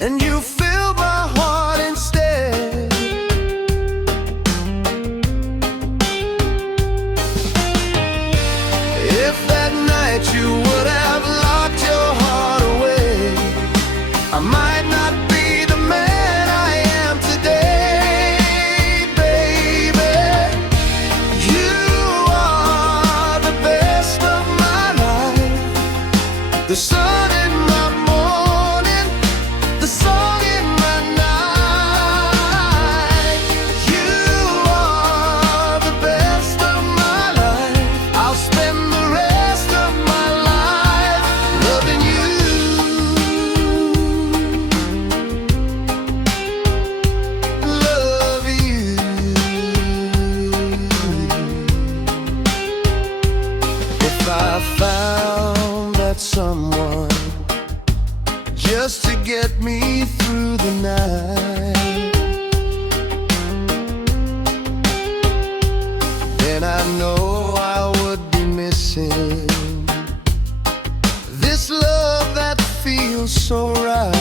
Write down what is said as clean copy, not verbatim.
and you fill my heart instead. If that night you would have locked your heart away, I might not be the man I am today, baby. You are the best of my life, the sun in my morning, the song in my night. You are the best of my life. I'll spend the rest of my life loving you, love you. If I found that someone just to get me through the night, then I know I would be missing this love that feels so right.